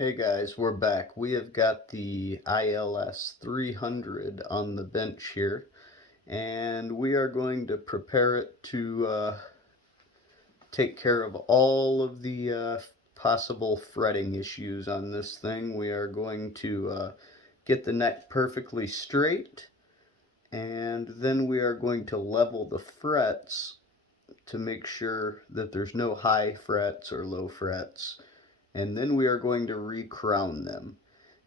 Hey guys, we're back. We have got the ILS 300 on the bench here, and we are going to prepare it to take care of all of the possible fretting issues on this thing. We are going to get the neck perfectly straight, and then we are going to level the frets to make sure that there's no high frets or low frets, and then we are going to recrown them.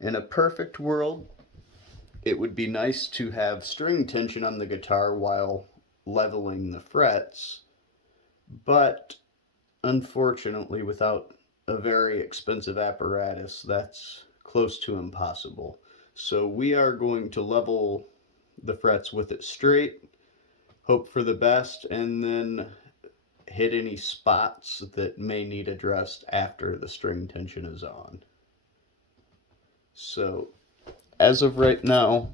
In a perfect world, it would be nice to have string tension on the guitar while leveling the frets, but unfortunately, without a very expensive apparatus, that's close to impossible. So we are going to level the frets with it straight, hope for the best, and then hit any spots that may need addressed after the string tension is on. So as of right now,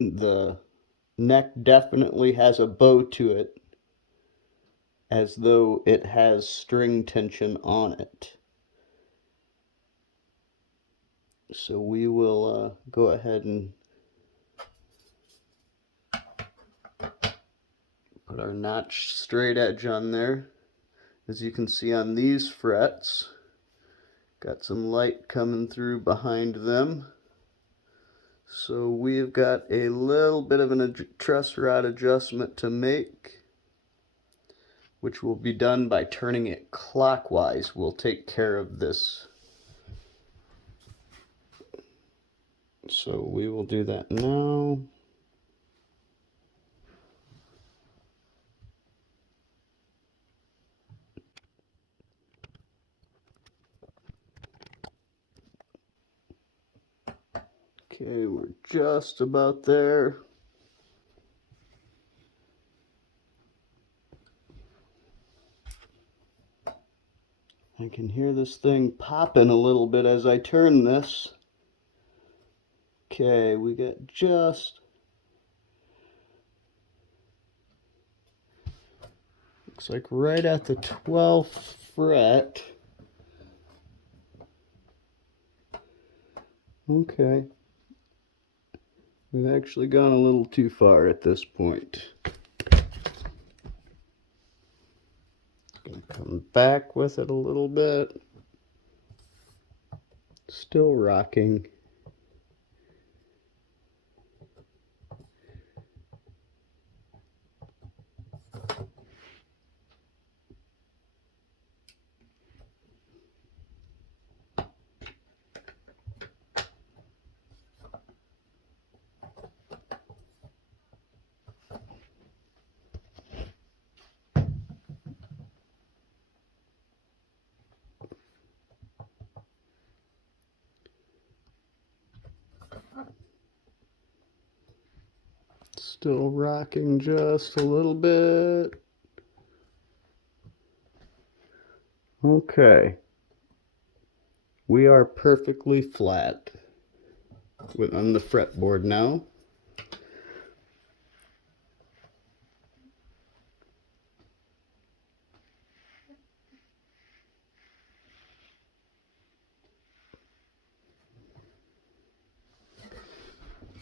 the neck definitely has a bow to it, as though it has string tension on it. So we will go ahead and put our notch straight edge on there. As you can see on these frets, got some light coming through behind them. So we've got a little bit of a truss rod adjustment to make, which will be done by turning it clockwise. We'll take care of this. So we will do that now. Okay, we're just about there. I can hear this thing popping a little bit as I turn this. Okay, we got just... looks like right at the 12th fret. Okay. We've actually gone a little too far at this point. Gonna come back with it a little bit. Still rocking. Still rocking just a little bit. Okay. We are perfectly flat on the fretboard now.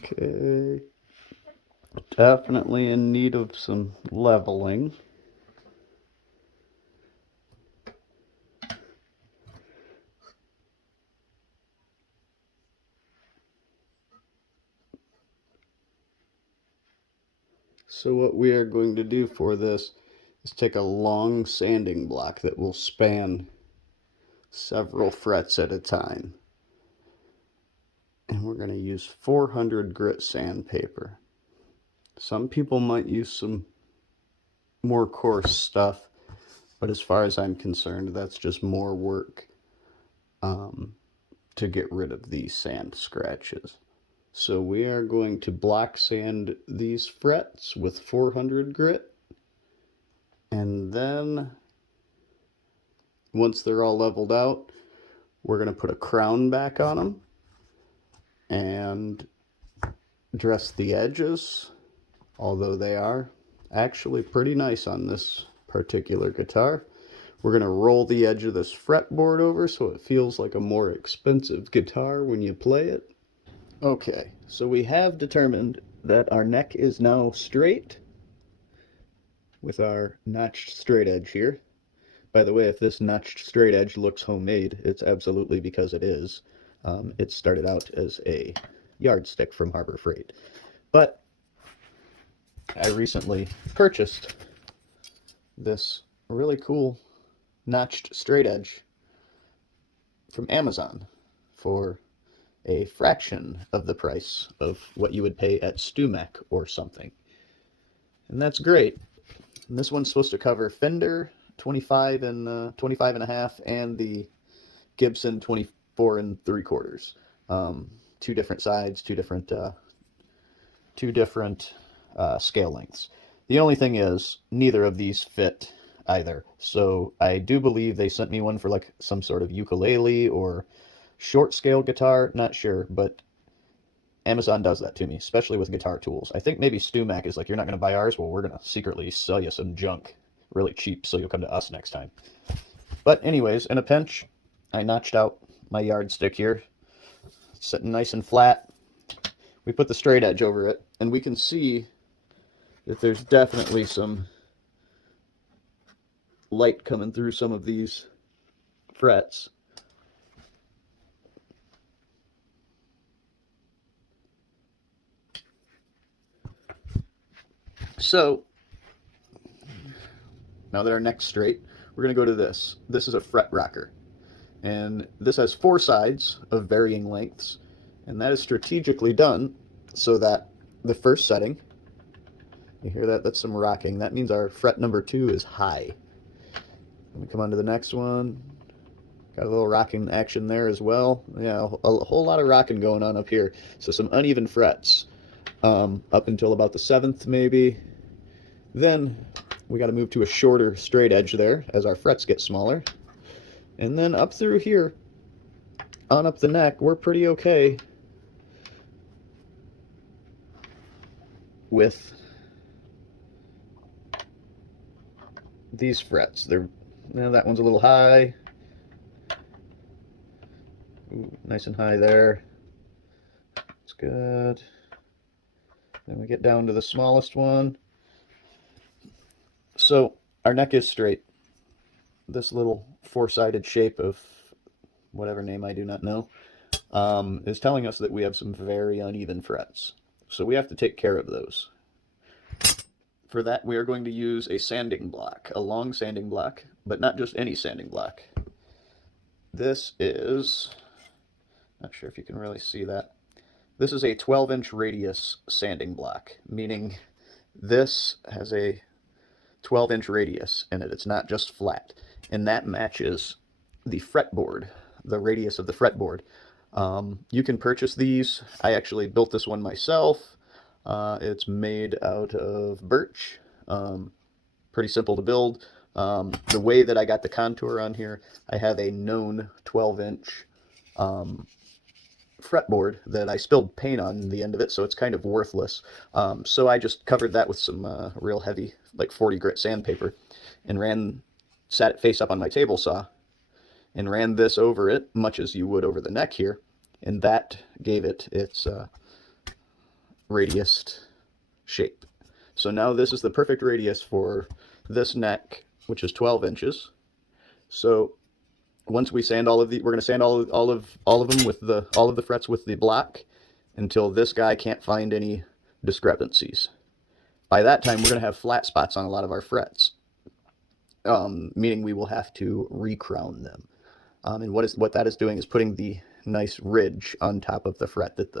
Okay. Definitely in need of some leveling. So what we are going to do for this is take a long sanding block that will span several frets at a time. And we're going to use 400 grit sandpaper. Some people might use some more coarse stuff, but as far as I'm concerned, that's just more work to get rid of these sand scratches. So we are going to block sand these frets with 400 grit, and then once they're all leveled out, we're going to put a crown back on them and dress the edges, although they are actually pretty nice on this particular guitar. We're going to roll the edge of this fretboard over so it feels like a more expensive guitar when you play it. Okay, so we have determined that our neck is now straight with our notched straight edge here. By the way, if this notched straight edge looks homemade, it's absolutely because it is. It started out as a yardstick from Harbor Freight. But I recently purchased this really cool notched straight edge from Amazon for a fraction of the price of what you would pay at StewMac or something. And that's great. And this one's supposed to cover Fender 25 and 25 and a half and the Gibson 24 and 3/4. Two different sides, two different scale lengths. The only thing is, neither of these fit either. So I do believe they sent me one for like some sort of ukulele or short scale guitar, not sure, but Amazon does that to me, especially with guitar tools. I think maybe StewMac is like, you're not going to buy ours? Well, we're going to secretly sell you some junk really cheap so you'll come to us next time. But anyways, in a pinch, I notched out my yardstick here. It's sitting nice and flat. We put the straight edge over it, and we can see that there's definitely some light coming through some of these frets. So, now that our neck's straight, we're going to go to this. This is a fret rocker. And this has 4 sides of varying lengths. And that is strategically done so that the first setting, you hear that? That's some rocking. That means our fret number 2 is high. Let me come on to the next one. Got a little rocking action there as well. Yeah, a whole lot of rocking going on up here. So some uneven frets up until about the 7th maybe. Then we got to move to a shorter straight edge there as our frets get smaller. And then up through here, on up the neck, we're pretty okay with these frets. They're, that one's a little high. Ooh, nice and high there. That's good. Then we get down to the smallest one. So our neck is straight. This little 4-sided shape of whatever name I do not know is telling us that we have some very uneven frets. So we have to take care of those. For that, we are going to use a sanding block, a long sanding block, but not just any sanding block. This is, not sure if you can really see that. This is a 12-inch radius sanding block, meaning this has a 12-inch radius in it. It's not just flat. And that matches the fretboard, the radius of the fretboard. You can purchase these. I actually built this one myself. It's made out of birch. Pretty simple to build. The way that I got the contour on here, I have a known 12-inch fretboard that I spilled paint on the end of it, so it's kind of worthless. So I just covered that with some real heavy, like 40 grit sandpaper, and sat it face up on my table saw, and ran this over it, much as you would over the neck here, and that gave it its radiused shape. So now this is the perfect radius for this neck, which is 12 inches. So once we sand all of the, we're going to sand all of them with all of the frets with the block until this guy can't find any discrepancies. By that time, we're going to have flat spots on a lot of our frets, meaning we will have to recrown them. And what that is doing is putting the nice ridge on top of the fret that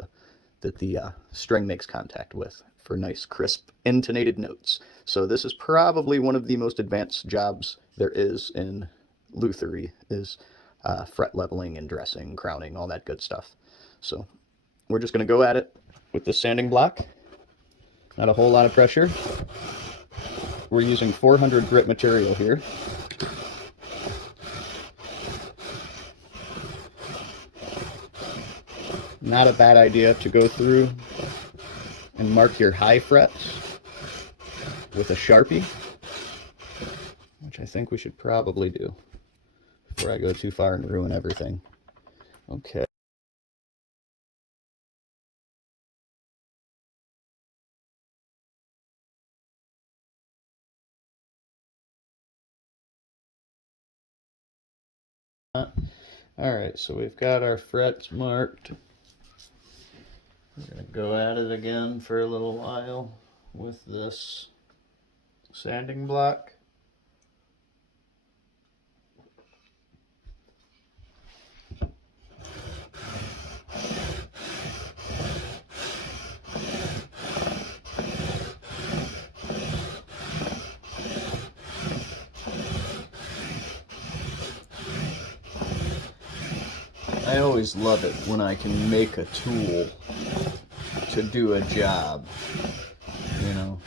the string makes contact with for nice, crisp, intonated notes. So this is probably one of the most advanced jobs there is in lutherie, is fret leveling and dressing, crowning, all that good stuff. So we're just going to go at it with the sanding block. Not a whole lot of pressure. We're using 400 grit material here. Not a bad idea to go through and mark your high frets with a Sharpie. which I think we should probably do before I go too far and ruin everything. Okay. Alright, so we've got our frets marked. We're going to go at it again for a little while with this sanding block. I always love it when I can make a tool to do a job, you know.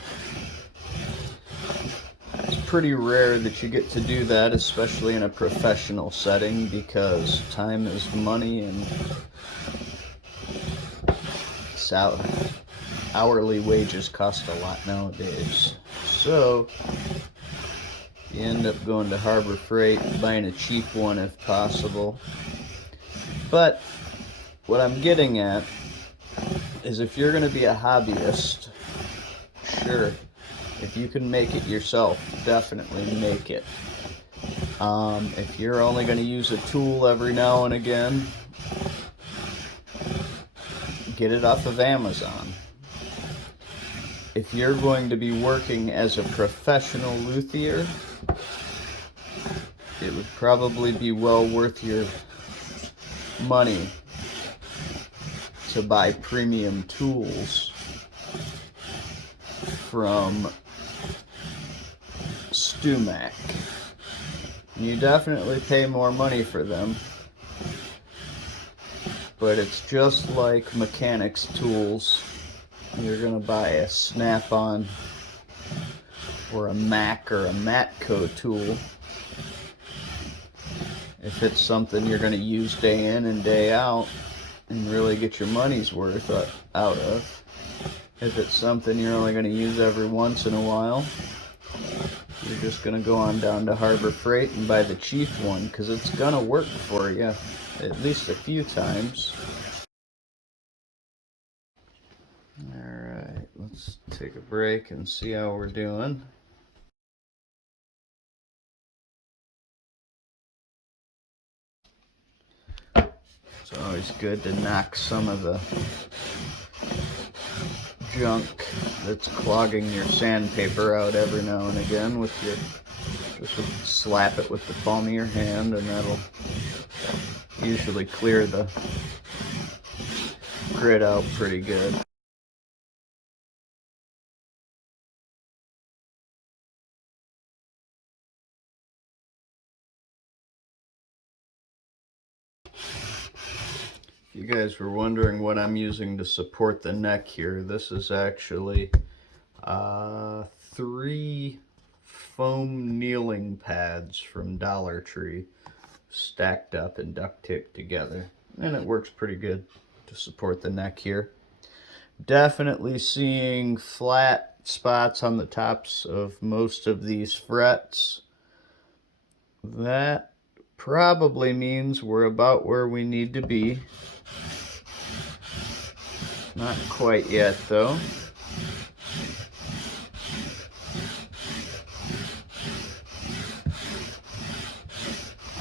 It's pretty rare that you get to do that, especially in a professional setting, because time is money and hourly wages cost a lot nowadays. So you end up going to Harbor Freight, buying a cheap one if possible. But what I'm getting at is, if you're going to be a hobbyist, sure, if you can make it yourself, definitely make it. If you're only going to use a tool every now and again, get it off of Amazon. If you're going to be working as a professional luthier, it would probably be well worth your money to buy premium tools from StewMac. You definitely pay more money for them, but it's just like mechanics tools. You're gonna buy a Snap-on or a Mac or a Matco tool. If it's something you're gonna use day in and day out and really get your money's worth out of. If it's something you're only gonna use every once in a while, you're just gonna go on down to Harbor Freight and buy the cheap one, because it's gonna work for you at least a few times. Alright, let's take a break and see how we're doing. It's always good to knock some of the junk that's clogging your sandpaper out every now and again with your, just slap it with the palm of your hand, and that'll usually clear the grit out pretty good. If you guys were wondering what I'm using to support the neck here, this is actually 3 foam kneeling pads from Dollar Tree stacked up and duct taped together, and it works pretty good to support the neck here. Definitely seeing flat spots on the tops of most of these frets. That probably means we're about where we need to be. Not quite yet, though.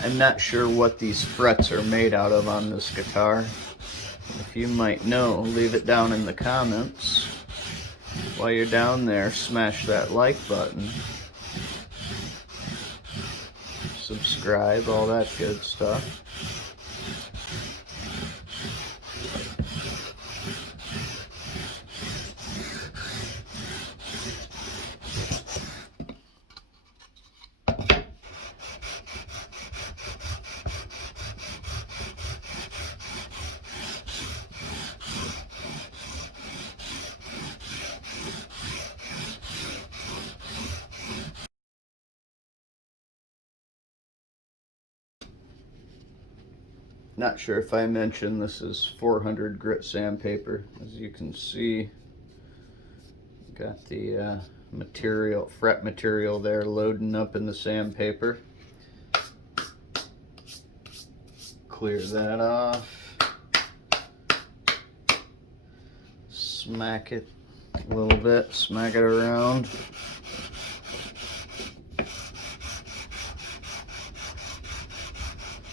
I'm not sure what these frets are made out of on this guitar. If you might know, leave it down in the comments. While you're down there, smash that like button. Subscribe, all that good stuff. Not sure if I mentioned, this is 400 grit sandpaper. As you can see, got the material, fret material there loading up in the sandpaper. Clear that off. Smack it a little bit, smack it around.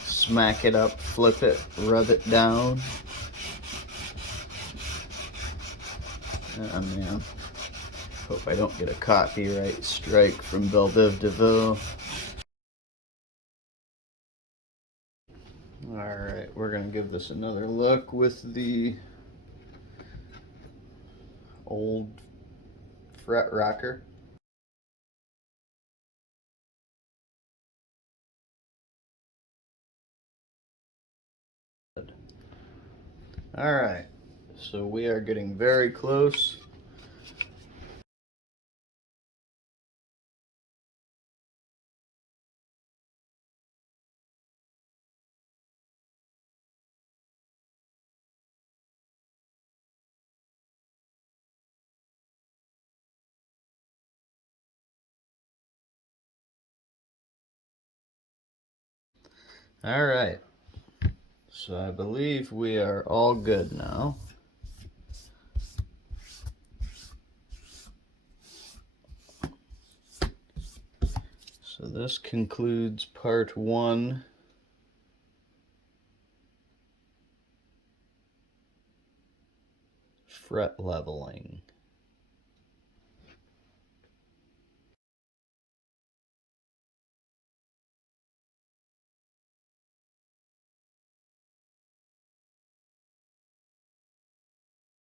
Smack it up, flip it, rub it down. Oh man, hope I don't get a copyright strike from Belviv DeVille. Alright, we're going to give this another look with the old fret rocker. Alright, so we are getting very close. Alright, so I believe we are all good now. So this concludes part 1 fret leveling.